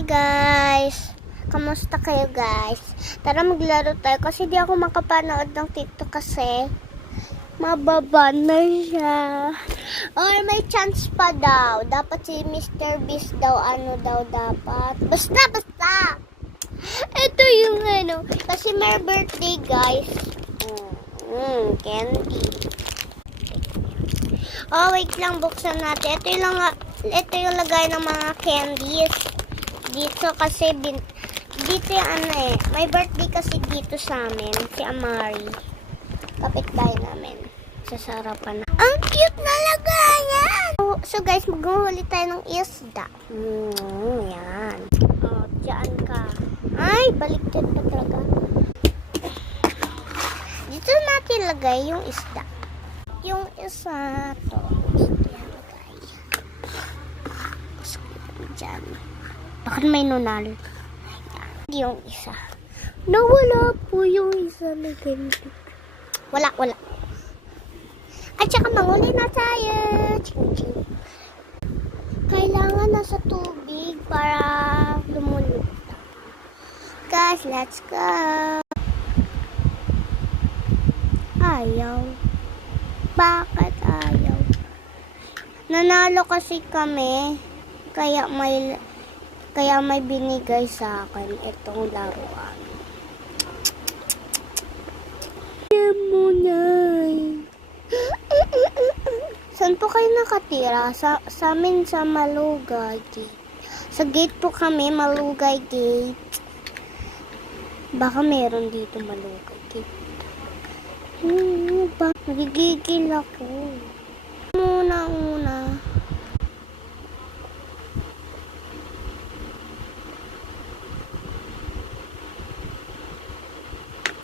Hi guys! Kamusta kayo guys? Tara maglaro tayo kasi di ako makapanood ng TikTok kasi mababa na siya. Or may chance pa daw. Dapat si Mr. Beast daw dapat. Basta! Ito yung kasi may birthday guys. Candy. Oh, wait lang, buksan natin. Ito yung lagay ng mga candies. Dito kasi, dito yung may birthday kasi dito sa amin, si Amari. Kapitbahay namin. Sa sarapan na. Ang cute na lagayan! So guys, maghuhuli tayo ng isda. Yan. Oh, dyan ka. Ay, baliktad pa talaga. Dito natin lagay yung isda. Yung isa, to. Dito yan lagay. Dyan. Bakit may nunal? Yung isa. Nawala po yung isa na ganito. Wala. At saka manguli na tayo. Ching. Kailangan nasa tubig para lumulog. Guys, let's go. Ayaw. Bakit ayaw? Nanalo kasi kami. Kaya may binigay sa akin itong laruan. Saan po kayo nakatira? Sa amin sa Malugay Gate. Sa gate po kami, Malugay Gate. Baka meron dito Malugay Gate. Nagigigil ako. Una.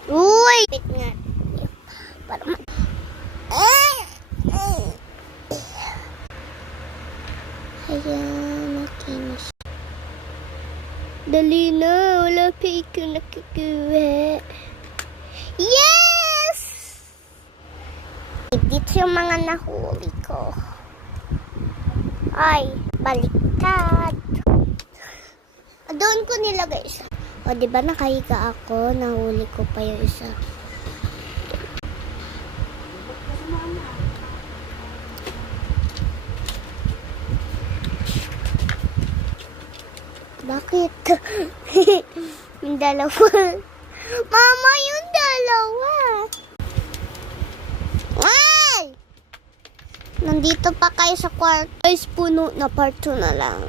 Uy! Pit nga. Ayan, nakinis. Dali na, wala pa ikaw nakikuha. Yes! Dito yung mga nahuli ko. Ay, baliktad. Doon ko nilagay isa. O, diba nakahiga ako, nahuli ko pa yung isa. Bakit? Yung dalawa. Mama, yung dalawa. Ay! Nandito pa kayo sa kwarto. Guys, puno na part 2 na lang.